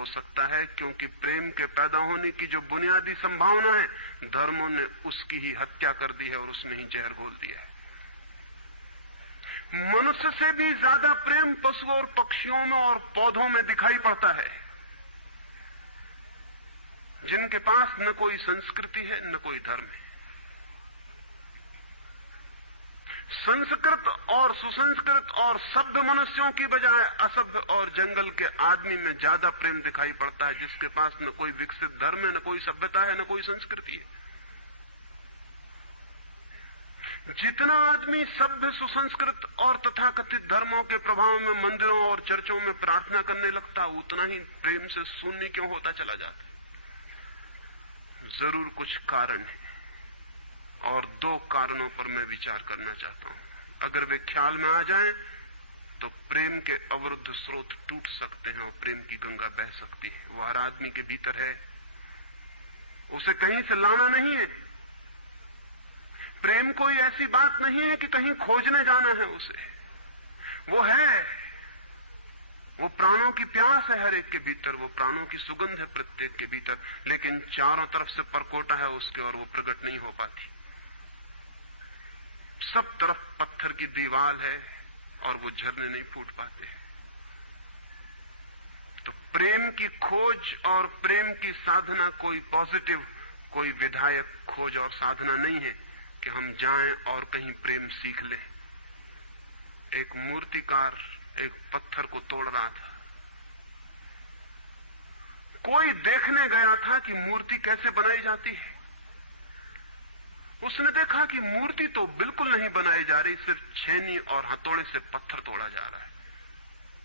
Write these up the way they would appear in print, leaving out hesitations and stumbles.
हो सकता है, क्योंकि प्रेम के पैदा होने की जो बुनियादी संभावना है, धर्मों ने उसकी ही हत्या कर दी है और उसमें ही जहर घोल दिया है। मनुष्य से भी ज्यादा प्रेम पशुओं और पक्षियों में और पौधों में दिखाई पड़ता है, जिनके पास न कोई संस्कृति है न कोई धर्म है। संस्कृत और सुसंस्कृत और सभ्य मनुष्यों की बजाय असभ्य और जंगल के आदमी में ज्यादा प्रेम दिखाई पड़ता है, जिसके पास न कोई विकसित धर्म है, न कोई सभ्यता है, न कोई संस्कृति है। जितना आदमी सभ्य, सुसंस्कृत और तथाकथित धर्मों के प्रभाव में मंदिरों और चर्चों में प्रार्थना करने लगता, उतना ही प्रेम से शून्य क्यों होता चला जाता? जरूर कुछ कारण है, और दो कारणों पर मैं विचार करना चाहता हूं। अगर वे ख्याल में आ जाएं तो प्रेम के अवरुद्ध स्रोत टूट सकते हैं और प्रेम की गंगा बह सकती है। वो हर आदमी के भीतर है, उसे कहीं से लाना नहीं है। प्रेम कोई ऐसी बात नहीं है कि कहीं खोजने जाना है उसे, वो है, वो प्राणों की प्यास है हर एक के भीतर, वो प्राणों की सुगंध है प्रत्येक के भीतर, लेकिन चारों तरफ से परकोटा है उसके और वो प्रकट नहीं हो पाती। सब तरफ पत्थर की दीवार है और वो झरने नहीं फूट पाते। तो प्रेम की खोज और प्रेम की साधना कोई पॉजिटिव, कोई विधायक खोज और साधना नहीं है कि हम जाएं और कहीं प्रेम सीख लें। एक मूर्तिकार एक पत्थर को तोड़ रहा था, कोई देखने गया था कि मूर्ति कैसे बनाई जाती है। उसने देखा कि मूर्ति तो बिल्कुल नहीं बनाई जा रही, सिर्फ छेनी और हथौड़े से पत्थर तोड़ा जा रहा है।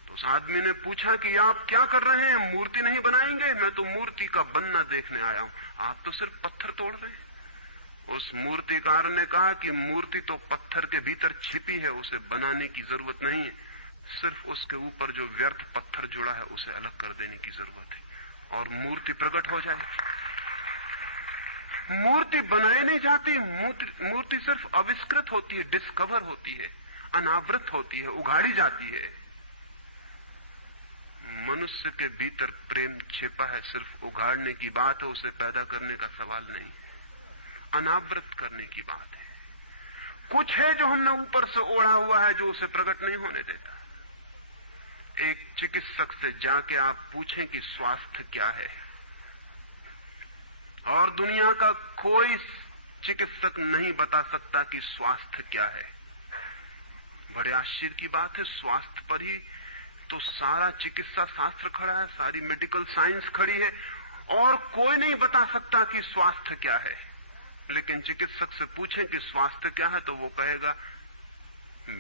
तो उस आदमी ने पूछा कि आप क्या कर रहे हैं, मूर्ति नहीं बनाएंगे? मैं तो मूर्ति का बनना देखने आया हूं, आप तो सिर्फ पत्थर तोड़ रहे हैं। उस मूर्तिकार ने कहा कि मूर्ति तो पत्थर के भीतर छिपी है, उसे बनाने की जरूरत नहीं है, सिर्फ उसके ऊपर जो व्यर्थ पत्थर जुड़ा है उसे अलग कर देने की जरूरत है और मूर्ति प्रकट हो जाएगी। मूर्ति बनाई नहीं जाती, मूर्ति सिर्फ आविष्कृत होती है, डिस्कवर होती है, अनावृत होती है, उगाड़ी जाती है। मनुष्य के भीतर प्रेम छिपा है, सिर्फ उगाड़ने की बात है, उसे पैदा करने का सवाल नहीं है, अनावृत करने की बात है। कुछ है जो हमने ऊपर से ओढ़ा हुआ है, जो उसे प्रकट नहीं होने देता। एक चिकित्सक से जाके आप पूछें कि स्वास्थ्य क्या है, और दुनिया का कोई चिकित्सक नहीं बता सकता कि स्वास्थ्य क्या है। बड़े आश्चर्य की बात है, स्वास्थ्य पर ही तो सारा चिकित्सा शास्त्र खड़ा है, सारी मेडिकल साइंस खड़ी है, और कोई नहीं बता सकता कि स्वास्थ्य क्या है। लेकिन चिकित्सक से पूछें कि स्वास्थ्य क्या है, तो वो कहेगा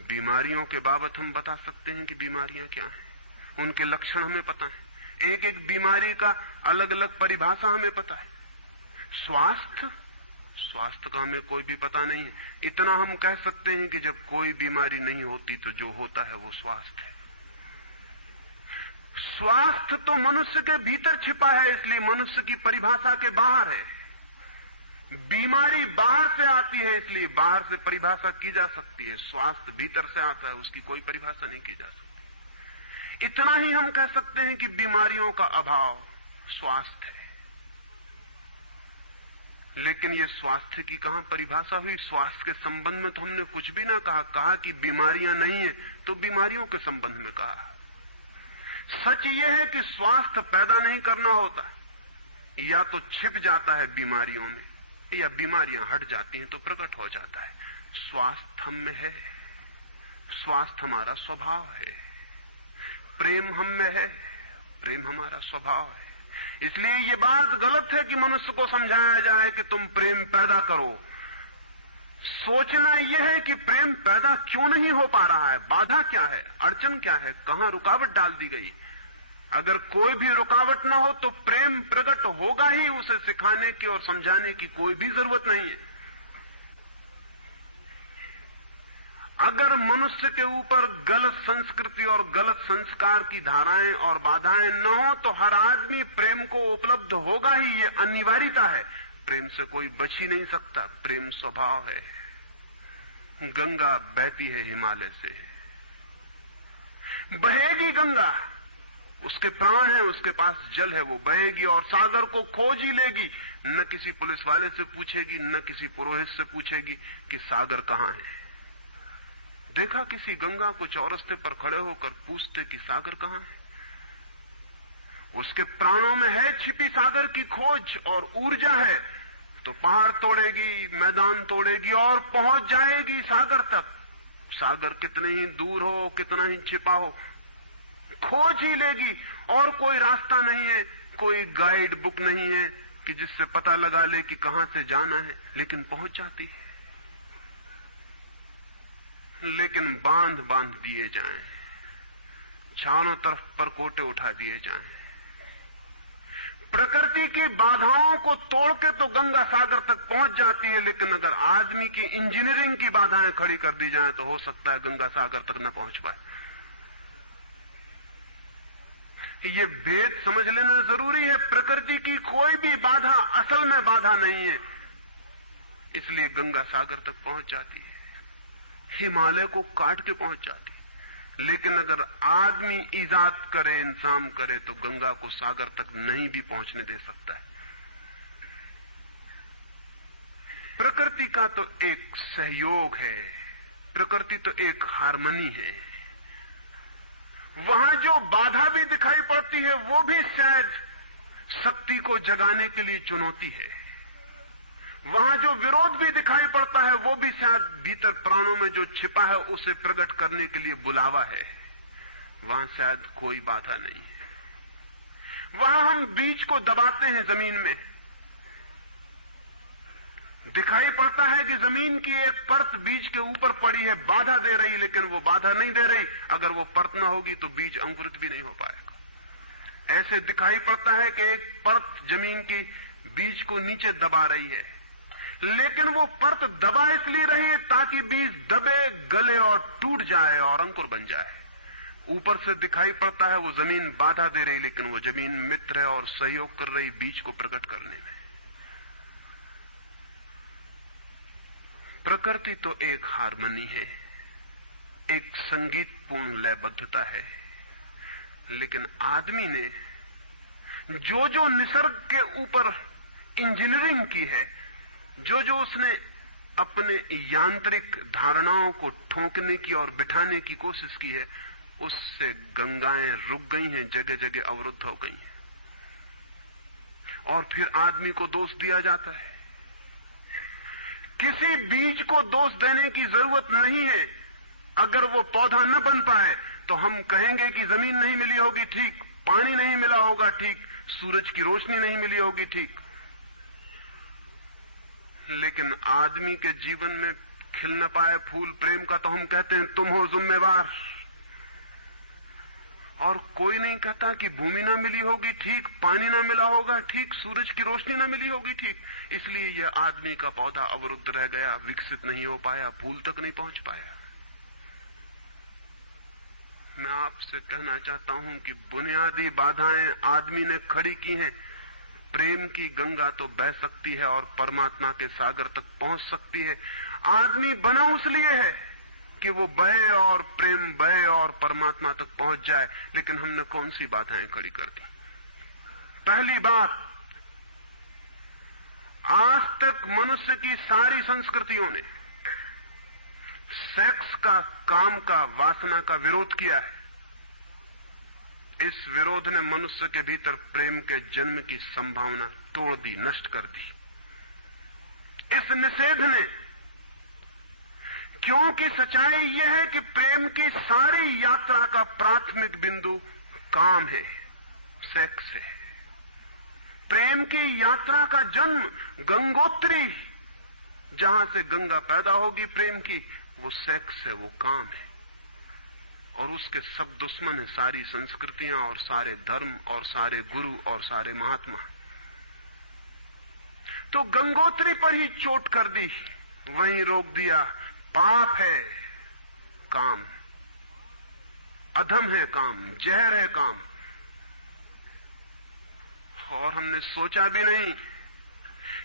बीमारियों के बाबत हम बता सकते हैं कि बीमारियां क्या हैं, उनके लक्षण हमें पता है, एक एक बीमारी का अलग अलग परिभाषा हमें पता है। स्वास्थ्य का हमें कोई भी पता नहीं है। इतना हम कह सकते हैं कि जब कोई बीमारी नहीं होती तो जो होता है वो स्वास्थ्य है। स्वास्थ्य तो मनुष्य के भीतर छिपा है, इसलिए मनुष्य की परिभाषा के बाहर है। बीमारी बाहर से आती है, इसलिए बाहर से परिभाषा की जा सकती है। स्वास्थ्य भीतर से आता है, उसकी कोई परिभाषा नहीं की जा सकती। इतना ही हम कह सकते हैं कि बीमारियों का अभाव स्वास्थ्य है। लेकिन ये स्वास्थ्य की कहां परिभाषा हुई? स्वास्थ्य के संबंध में तो हमने कुछ भी ना कहा कि बीमारियां नहीं है, तो बीमारियों के संबंध में कहा। सच ये है कि स्वास्थ्य पैदा नहीं करना होता, या तो छिप जाता है बीमारियों में, या बीमारियां हट जाती हैं तो प्रकट हो जाता है। स्वास्थ्य हम में है, स्वास्थ्य हमारा स्वभाव है। प्रेम हम में है, प्रेम हमारा स्वभाव है। इसलिए ये बात गलत है कि मनुष्य को समझाया जाए कि तुम प्रेम पैदा करो। सोचना यह है कि प्रेम पैदा क्यों नहीं हो पा रहा है, बाधा क्या है, अड़चन क्या है, कहां रुकावट डाल दी गई। अगर कोई भी रुकावट ना हो तो प्रेम प्रकट होगा ही। उसे सिखाने की और समझाने की कोई भी जरूरत नहीं है। अगर मनुष्य के ऊपर गलत संस्कृति और गलत संस्कार की धाराएं और बाधाएं न हो तो हर आदमी प्रेम को उपलब्ध होगा ही, ये अनिवार्यता है। प्रेम से कोई बच ही नहीं सकता, प्रेम स्वभाव है। गंगा बहती है हिमालय से, बहेगी गंगा, उसके प्राण है, उसके पास जल है, वो बहेगी और सागर को खोज ही लेगी। न किसी पुलिस वाले से पूछेगी, न किसी पुरोहित से पूछेगी कि सागर कहाँ है। देखा किसी गंगा को चौरस्ते पर खड़े होकर पूछते कि सागर कहाँ है? उसके प्राणों में है छिपी सागर की खोज और ऊर्जा है, तो पहाड़ तोड़ेगी, मैदान तोड़ेगी और पहुंच जाएगी सागर तक। सागर कितने ही दूर हो, कितना ही छिपा हो, खोज ही लेगी। और कोई रास्ता नहीं है, कोई गाइड बुक नहीं है कि जिससे पता लगा ले कि कहां से जाना है, लेकिन पहुंच जाती है। लेकिन बांध बांध दिए जाएं, चारों तरफ परकोटे उठा दिए जाएं, प्रकृति की बाधाओं को तोड़ के तो गंगा सागर तक पहुंच जाती है, लेकिन अगर आदमी की इंजीनियरिंग की बाधाएं खड़ी कर दी जाएं तो हो सकता है गंगा सागर तक न पहुंच पाए। ये भेद समझ लेना जरूरी है। प्रकृति की कोई भी बाधा असल में बाधा नहीं है, इसलिए गंगा सागर तक पहुंच जाती है, हिमालय को काट के पहुंच जाती है। लेकिन अगर आदमी ईजाद करे, इंतजाम करे, तो गंगा को सागर तक नहीं भी पहुंचने दे सकता है। प्रकृति का तो एक सहयोग है, प्रकृति तो एक हार्मनी है। वहां जो बाधा भी दिखाई पड़ती है वो भी शायद शक्ति को जगाने के लिए चुनौती है। वहां जो विरोध भी दिखाई पड़ता है वो भी शायद भीतर प्राणों में जो छिपा है उसे प्रकट करने के लिए बुलावा है। वहां शायद कोई बाधा नहीं है। वहां हम बीज को दबाते हैं जमीन में, दिखाई पड़ता है कि जमीन की एक परत बीज के ऊपर पड़ी है, बाधा दे रही, लेकिन वो बाधा नहीं दे रही। अगर वो परत ना होगी तो बीज अंकुरित भी नहीं हो पाएगा। ऐसे दिखाई पड़ता है कि एक परत जमीन की बीज को नीचे दबा रही है, लेकिन वो परत दबा इसलिए रही है ताकि बीज दबे, गले और टूट जाए और अंकुर बन जाए। ऊपर से दिखाई पड़ता है वो जमीन बाधा दे रही, लेकिन वो जमीन मित्र है और सहयोग कर रही बीज को प्रकट करने में। प्रकृति तो एक हार्मनी है, एक संगीतपूर्ण लयबद्धता है, लेकिन आदमी ने जो जो निसर्ग के ऊपर इंजीनियरिंग की है, जो जो उसने अपने यांत्रिक धारणाओं को ठोकने की और बिठाने की कोशिश की है, उससे गंगाएं रुक गई हैं, जगह जगह अवरुद्ध हो गई हैं। और फिर आदमी को दोष दिया जाता है। किसी बीज को दोष देने की जरूरत नहीं है। अगर वो पौधा न बन पाए तो हम कहेंगे कि जमीन नहीं मिली होगी, ठीक, पानी नहीं मिला होगा, ठीक, सूरज की रोशनी नहीं मिली होगी, ठीक। लेकिन आदमी के जीवन में खिल न पाए फूल प्रेम का तो हम कहते हैं तुम हो जिम्मेवार। और कोई नहीं कहता कि भूमि ना मिली होगी, ठीक, पानी ना मिला होगा, ठीक, सूरज की रोशनी ना मिली होगी, ठीक। इसलिए यह आदमी का पौधा अवरुद्ध रह गया, विकसित नहीं हो पाया, फूल तक नहीं पहुंच पाया। मैं आपसे कहना चाहता हूं कि बुनियादी बाधाएं आदमी ने खड़ी की हैं। प्रेम की गंगा तो बह सकती है और परमात्मा के सागर तक पहुंच सकती है। आदमी बना उस लिए है कि वो बहे और प्रेम बहे और परमात्मा तक पहुंच जाए, लेकिन हमने कौन सी बाधाएं खड़ी कर दी? पहली बात, आज तक मनुष्य की सारी संस्कृतियों ने सेक्स का, काम का, वासना का विरोध किया है। इस विरोध ने मनुष्य के भीतर प्रेम के जन्म की संभावना तोड़ दी, नष्ट कर दी। इस निषेध ने, क्योंकि सच्चाई यह है कि प्रेम की सारी यात्रा का प्राथमिक बिंदु काम है, सेक्स है। प्रेम की यात्रा का जन्म गंगोत्री, जहां से गंगा पैदा होगी प्रेम की, वो सेक्स है, वो काम है। और उसके सब दुश्मन है, सारी संस्कृतियां और सारे धर्म और सारे गुरु और सारे महात्मा। तो गंगोत्री पर ही चोट कर दी, वहीं रोक दिया। पाप है काम, अधम है काम, जहर है काम। और हमने सोचा भी नहीं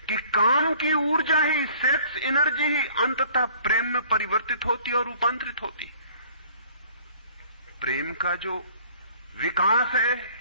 कि काम की ऊर्जा ही, सेक्स एनर्जी ही अंततः प्रेम में परिवर्तित होती और रूपांतरित होती। प्रेम का जो विकास है